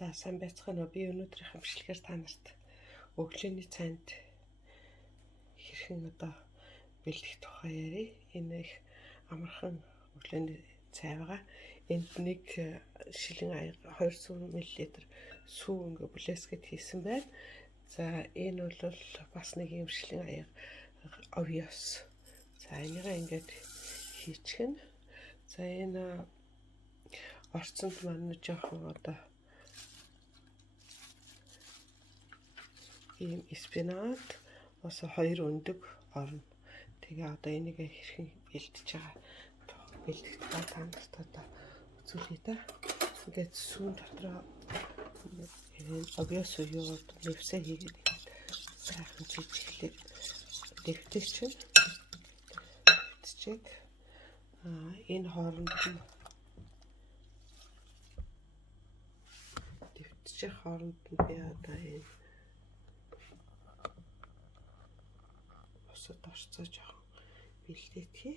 За сайн байцгаана уу? Би өнөөдрийнхөө бичлэгээр та нарт өглөөний цайнд хэрхэн одоо бэлдэх тухай ярив. Энэ их амархан өглөөний цай байгаа. Энд нэг шилэн аяга 200 мл сүү ингээ бүлээсгэд хийсэн байна. За энэ бол бас нэг юм шилэн аяга овёс. За энийгээ ингээд хийчихнэ. За энэ орцонд маань жоохон одоо ийм спинат бас 2 өндөг орно. Тэгээ одоо энийг хэрхэн бэлдэж байгаа бэлдэх тухай та нарт одоо үзүүлье да. Ингээд сүүн дотроо овёс уюуд нэвсээ хийгээд сайхан жижиглээд дэвтэж чинь дэвтчихэд энэ хооронд нь дэвтчих хооронд нь би одоо энэ босод орцоо жоохон бэлдээтгэе.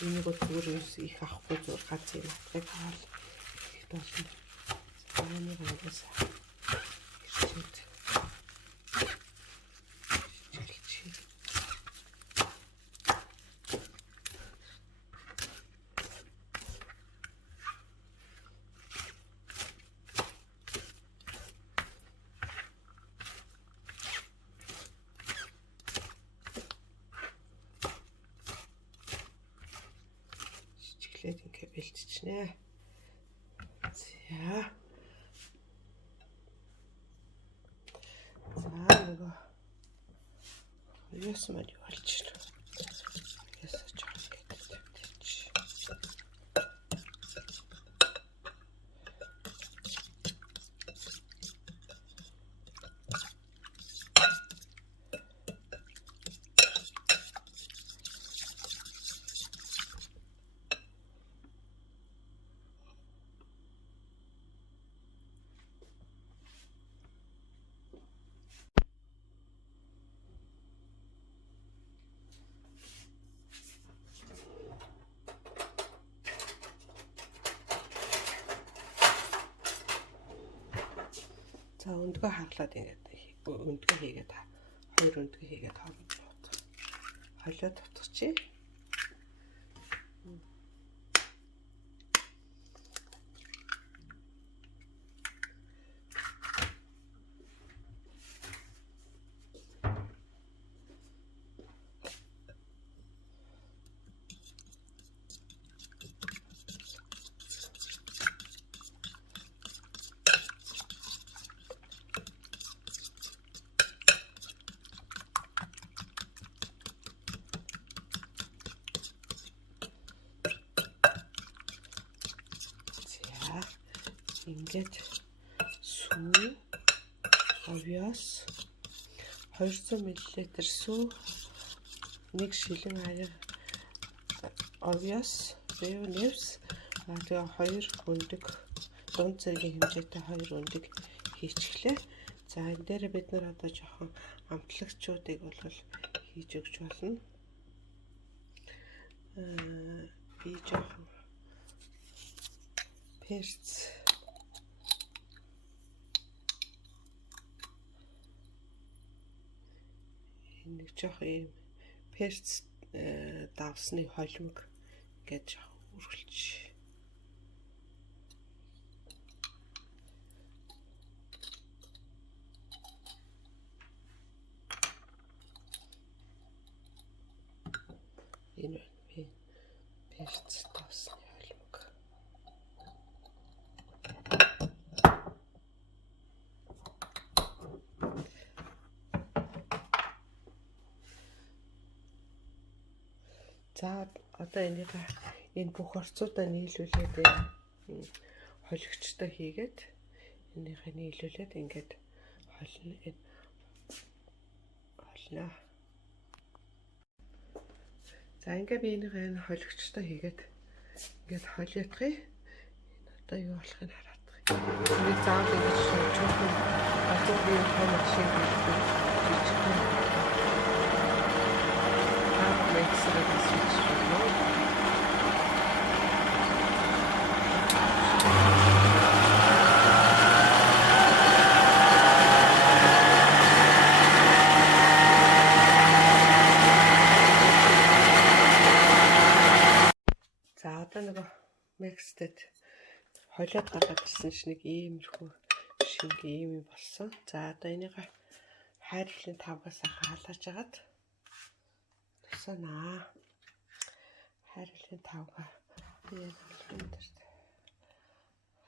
Энийг зүгээр их авахгүй зүгээр ганц юм авахыг хаал их болно. Энийг ангаас ирчээд ингээ бэлтчихнэ. За нөгөө овёс маань юу болж байна? Ясаа жоохон гэдэг. За өндгөө хаглаад ингээд өндгөө хийгээд 2 өндгөө хийгээд хооронд холио тутгачих. Ингээд сүү, овёс, 200 мл сүү, нэг шилэн аяга овёс, нэвс, тэгээ 2 өндөг дунд зэргийн хэмжээтэй 2 өндөг хийчихлээ. За энэ дээр бид нар одоо жоохон амтлагчуудыг бол хийж өгч болно. Би жоохон перц нэг жоох юм перц давсны холимог гэж жоох үргэлж энэ перц давсны холимог. За одоо энэ бүх орцуудаа нийлүүлээд холигчтой хийгээд энийхээ нийлүүлээд ингээд холно. За ингээд би энийхээ холигчтой хийгээд ингээд холиотгоё. Энэ одоо юу болохыг хараадах. Энийг заавал ингэж шууд жоохон одоо би том машин хийх. Mixer switch болоо. За одоо нэг mixed хойлоод гаргаад ирсэн ш нэг иймэрхүү шинг ийм болсон. За одоо энийг хайрлын тавгаас хаалгаж агаад тусанаа. Хайрлын тавга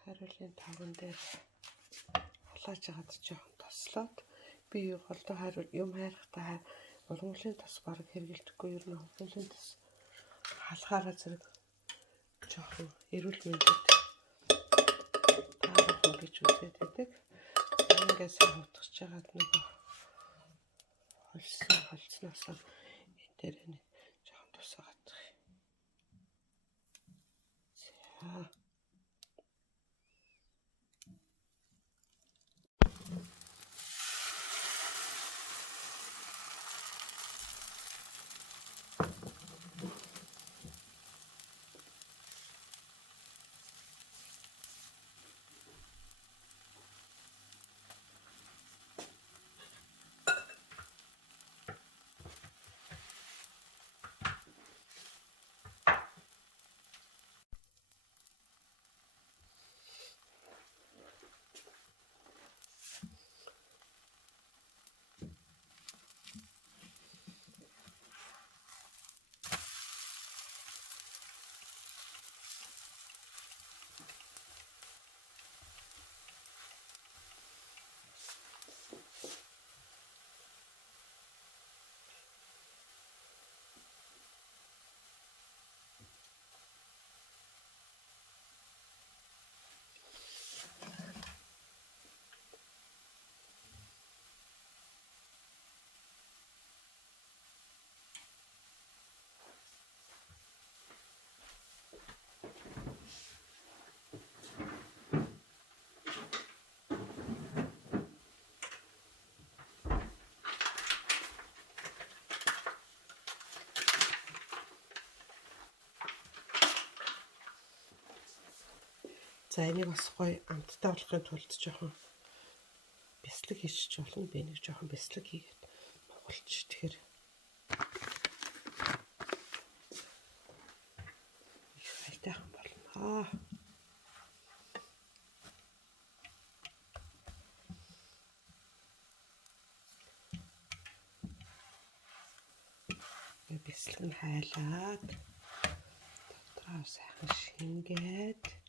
хайрлын тавган дээр халааж агаад жоохон тослоод би голдоо хайруул юм хайрхтаа ургамлын тос баг хэрэгэлдэхгүй ер нь ургамлын тос халахаараа зэрэг жоохон эрүүл мэндэд таарах гэж үзээд байдаг. Ингээс хутгаж байгаад нөгөө холцноос энэ дээр нэг жоохон тусаагаад. За За энийг бас гоё амттай болохын тулд жоохон бяцлаг хийчих болно. Би нэг жоохон бяцлаг хийгээд моголч тэгэхээр их хайтайхан болно. Бяцлаг нь хайлаад дотроо сайхан шингээд